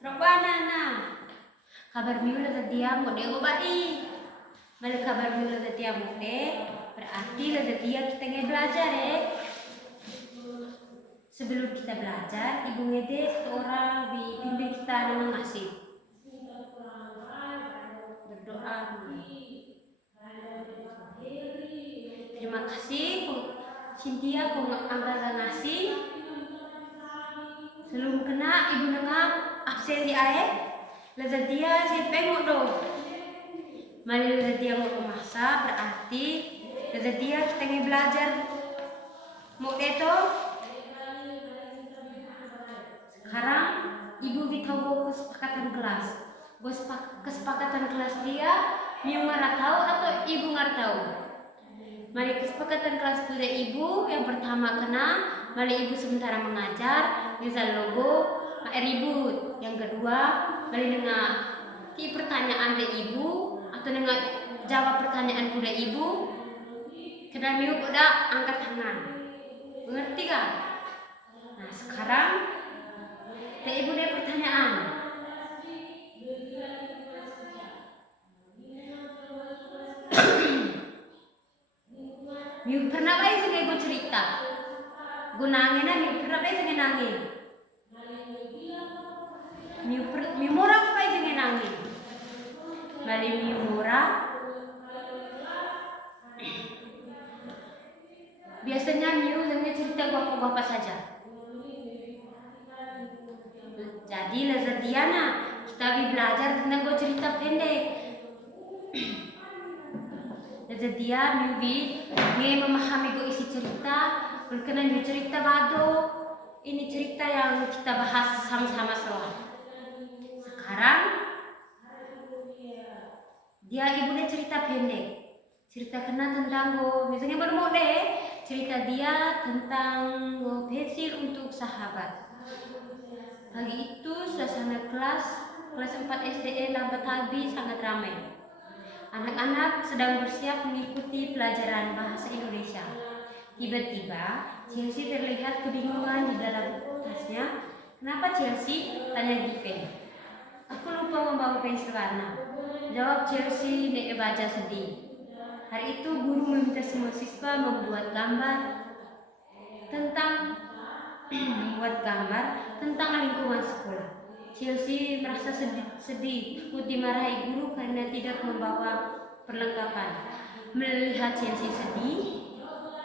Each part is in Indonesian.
Robana na. Kabar miula dia mo de bai. Mal kabar miula dia mo de berarti dia kita belajar ya. Sebelum kita belajar, Ibu Ngede satu orang bimbing kita dengan ngasih berdoa. Terima kasih Cynthia kau angkat ngasih. Sebelum kena Ibu nengah absen di air. Lalu dia saya pengok do. Mari lalu dia mau masa berarti lalu dia kita belajar mau itu. Sekarang Ibu ditahu kesepakatan kelas. Kesepakatan kelas dia, Miu nggak tahu atau Ibu nggak tahu. Mari kesepakatan kelas kuda Ibu yang pertama kena, mari Ibu sementara mengajar, misal logo, ribut. Yang kedua, mari dengar pertanyaan dari Ibu atau dengar jawab pertanyaan kuda Ibu. Kena Miu udah angkat tangan. Mengerti kan? Nah sekarang Ibu ada pertanyaan. Miu pernah apa sih Ibu cerita? Gunangin na Miu pernah apa sih nangin? Miu murah apa sih nangin? Bali Miu murah. Biasanya Miu dengan cerita bapak-bapak saja. Jadi lazat Diana kita belajar tentang cerita pendek. Lazat dia Miu memahami isi cerita, berkenan di cerita bado. Ini cerita yang kita bahas sama-sama soal. Sekarang dia ibunya cerita pendek. Cerita kena tentang misalnya bermode cerita dia tentang pensil untuk sahabat. Pagi itu suasana kelas 4 SDE lambat habis sangat ramai. Anak-anak sedang bersiap mengikuti pelajaran bahasa Indonesia. Tiba-tiba Chelsea terlihat kebingungan di dalam tasnya. Kenapa Chelsea? Tanya Given. Aku lupa membawa pensil warna. Jawab Chelsea nek baca sedih. Hari itu guru meminta semua siswa membuat gambar tentang lingkungan sekolah. Chelsea merasa sedih, takut dimarahi guru karena tidak membawa perlengkapan. Melihat Chelsea sedih,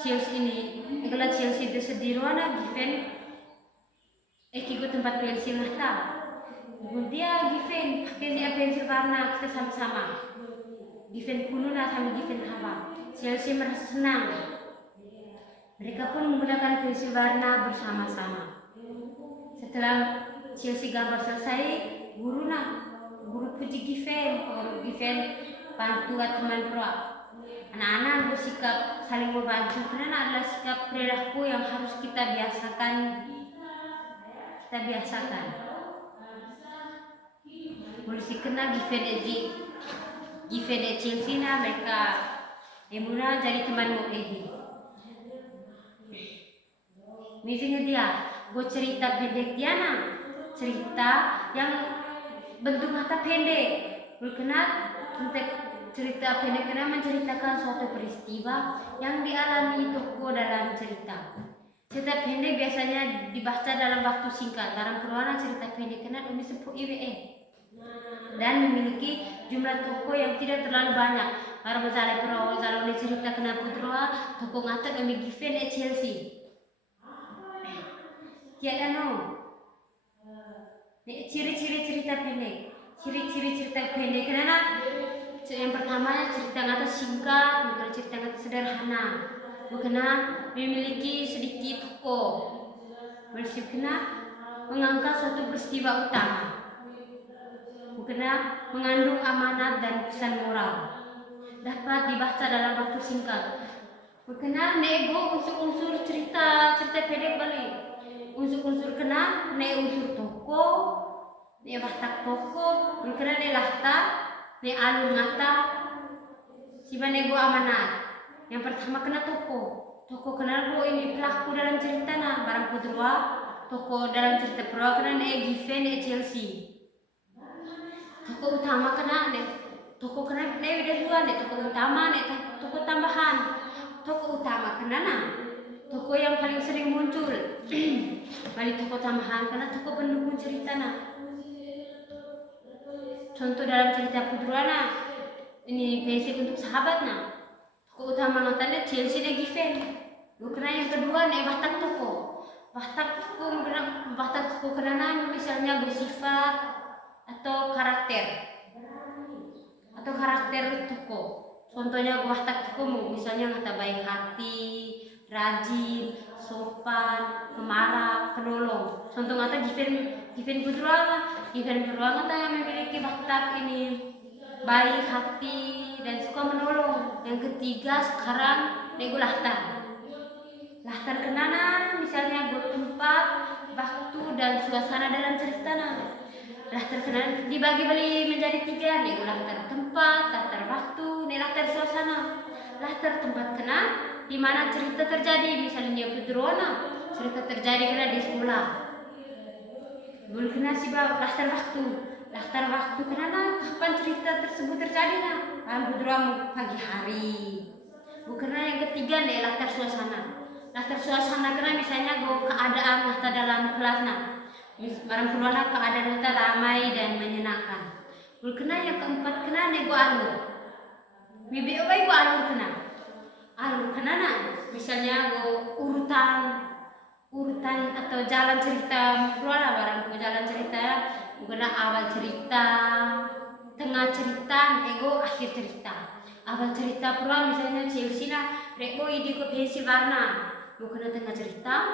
kalau Chelsea bersedih, Ruana Given, ikut tempat pensil nata. Dia Given, pakai dia pensil warna kita sama-sama. Given kuno sama Given apa? Chelsea merasa senang. Mereka pun menggunakan pensil warna bersama-sama. Setelah Chelsea gambar selesai, guru puji Given bantu teman pro. Anak-anak bersikap saling membantu karena adalah sikap perilaku yang harus kita biasakan. Polisi kena Given Chelsea mereka emuna jadi teman mau misalnya dia gue cerita pendek Diana, cerita yang bentuk mata pendek. Berkenal untuk cerita pendek kena menceritakan suatu peristiwa yang dialami tokoh dalam cerita. Cerita pendek biasanya dibaca dalam waktu singkat. Dalam peruangan cerita pendek kena demi 10 IWE dan memiliki jumlah tokoh yang tidak terlalu banyak. Para misalnya kalau cerita kena putra tokoh ngatur demi Given Chelsea. Tiada ciri-ciri cerita pendek. Ciri-ciri cerita pendek karena yang pertama cerita ngata singkat, bukan cerita ngata sederhana, bukan memiliki sedikit tokoh, bukan mengangkat suatu peristiwa utama, bukan mengandung amanat dan pesan moral, dapat dibaca dalam waktu singkat, bukan nego unsur-unsur cerita pendek balik. Unsur-unsur kena unsur toko, batak toko, kena lahta, alun ngata, siapa nego amanat. Yang pertama kena toko kena ini pelaku dalam cerita barang kedua toko dalam cerita pro kena Given Chelsea. Toko utama kena deh, toko kena udah dua deh, toko utama deh, toko tambahan. Toko utama kena nah, toko yang paling sering muncul. Balik toko tambahan karena toko pendukung cerita nah. Contoh dalam cerita Putrana, ini basic untuk sahabat nah. Toko utama matanya Chelsea dan Given. Karena yang kedua nih Batak toko. Batak toko karena misalnya bersifat atau karakter toko. Contohnya Batak toko misalnya ngata baik hati, rajin, sopan, pemarah, penolong. Contoh ngata Given Putrana yang memiliki Batak ini baik hati dan suka menolong. Yang ketiga sekarang nego Lahtar kenana misalnya buat tempat, waktu dan suasana dalam cerita nah. Lahtar kenana dibagi menjadi tiga nih, lahtar tempat, lahtar waktu, nih lahtar suasana. Lahtar tempat kena di mana cerita terjadi, misalnya Putrona cerita terjadi kena di sekolah. Belum kena sih lahtar waktu. Lahtar waktu kenana kapan cerita tersebut terjadi nah? Putrona pagi hari. Bukannya yang ketiga nih lahtar suasana. Lahtar suasana kena misalnya keadaan lahtar dalam kelas nah. Barang Putrona keadaan kita ramai dan menyenangkan. Kena yang keempat kena nih alur. Bibi apa ibu alur kena? Alur kena nah. Misalnya urutan atau jalan cerita Putrona barang jalan cerita. Bukan awal cerita, tengah cerita, akhir cerita. Awal cerita Putrona misalnya Chelsea nah, di pensil warna. Bukan tengah cerita.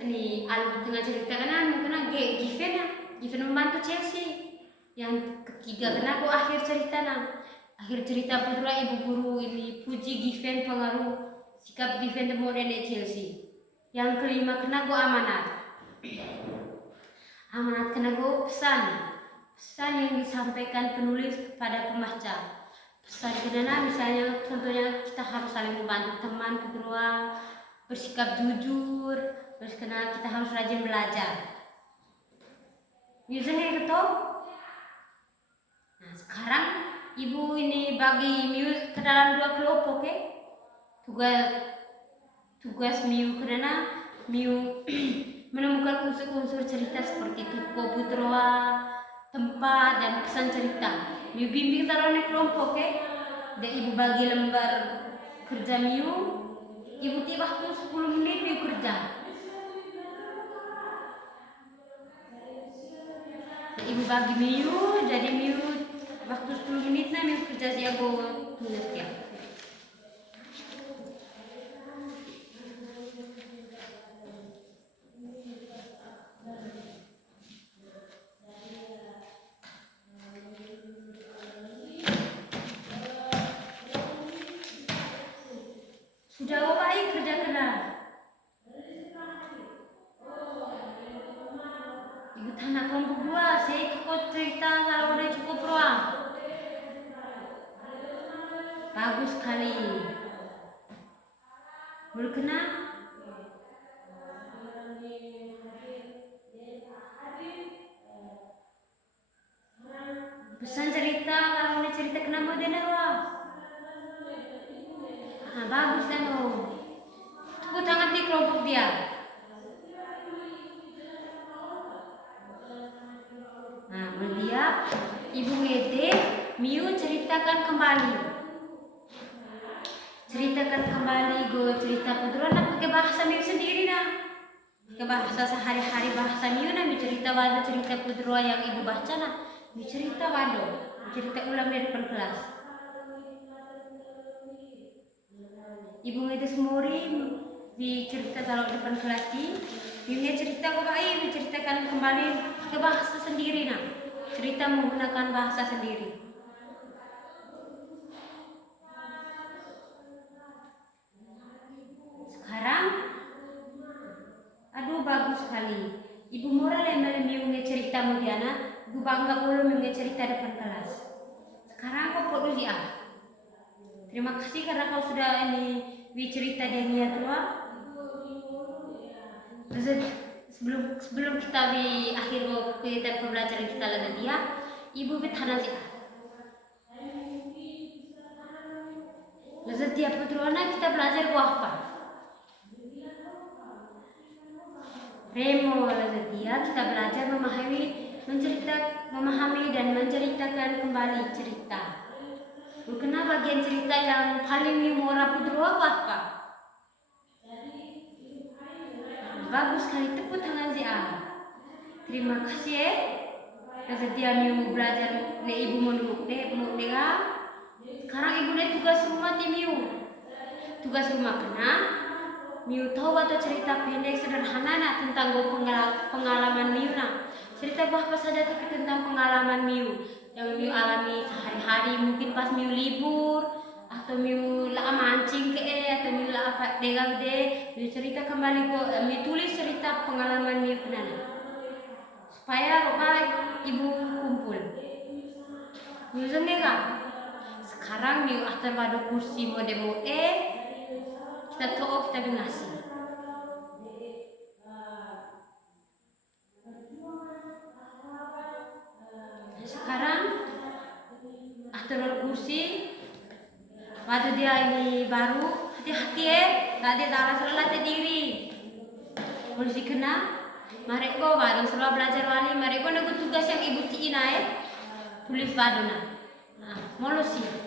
Ini alur tengah cerita karena mungkin Given membantu Chelsea. Yang ketiga kena akhir cerita nah. Akhir cerita Putra ibu guru ini puji Given pengaruh sikap Given temu nenek Chelsea. Yang kelima kena amanat. Amanat kena pesan yang disampaikan penulis kepada pembaca. Pesan kena misalnya contohnya kita harus saling membantu teman kedua, bersikap jujur, terus kita harus rajin belajar. Misalnya gitu. Nah sekarang ibu ini bagi Miu ke dalam dua kelompok ya. Tugas Miu karena Miu menemukan unsur-unsur cerita seperti toko Putroa, tempat dan pesan cerita. Miu bimbing taruhnya kelompok ya. Dan ibu bagi lembar kerja Miu. Ibu tiba waktu 10 menit Miu kerja. Ibu bagi Miu, jadi Miu waktu 10 menit nah Miu kerja sih aku tulis ya. Sudah baik kerja kena. Ibu tanah kelompok 2, saya ikut cerita kalau udah cukup ruang. Bagus sekali. Berkena. Pesan cerita kalau udah cerita kena modern ruang. Nah, bagus kan oh. Tepuk tangan di kelompok dia. Nah, dia Ibu Mete, Miu ceritakan kembali cerita Putrona pakai bahasa Miu sendiri nah. Pakai bahasa sehari-hari bahasa Miu nah, cerita wado cerita Putrona yang ibu baca nah. Cerita wado, cerita ulang dari depan kelas. Ibu Mete Semuri di cerita kalau depan kelas Miu cerita kembali, menceritakan kembali ke bahasa sendiri nah. Cerita menggunakan bahasa sendiri. Sekarang, aduh bagus sekali. Ibu moral yang mengenai cerita Mudiana, ibu bangga belum mengenai cerita depan kelas. Sekarang aku perlu terima kasih karena kau sudah ini cerita dia tua. sebelum kita di akhir kegiatan pembelajaran kita lagi dia, ibu betana sih. Lalu tiap putrona kita belajar buah apa? Remo. Lalu dia kita belajar memahami dan menceritakan kembali cerita. Kenapa bagian cerita yang paling memorable putra apa? Bagus sekali, tepuk tangan sih. Terima kasih. Lalu dia mau belajar ne ibu menurut sekarang ibu ne tugas rumah ti miu. Tugas rumah kena miu tahu atau cerita pendek sederhana tentang pengalaman miu cerita apa saja tapi tentang pengalaman miu yang miu alami sehari-hari, mungkin pas miu libur atau miu lah mancing atau miu lah apa miu cerita kembali miu tulis cerita pengalaman miu kena supaya rumah ibu kumpul. Miu kak sekarang miu atar pada kursi mode kita tahu kita binasi. Sekarang atar kursi waktu dia ini baru hati-hati gak dia dalam selalu diri polisi kena mereka baru selalu belajar wali mereka nego tugas yang ibu ciin tulis baduna molosnya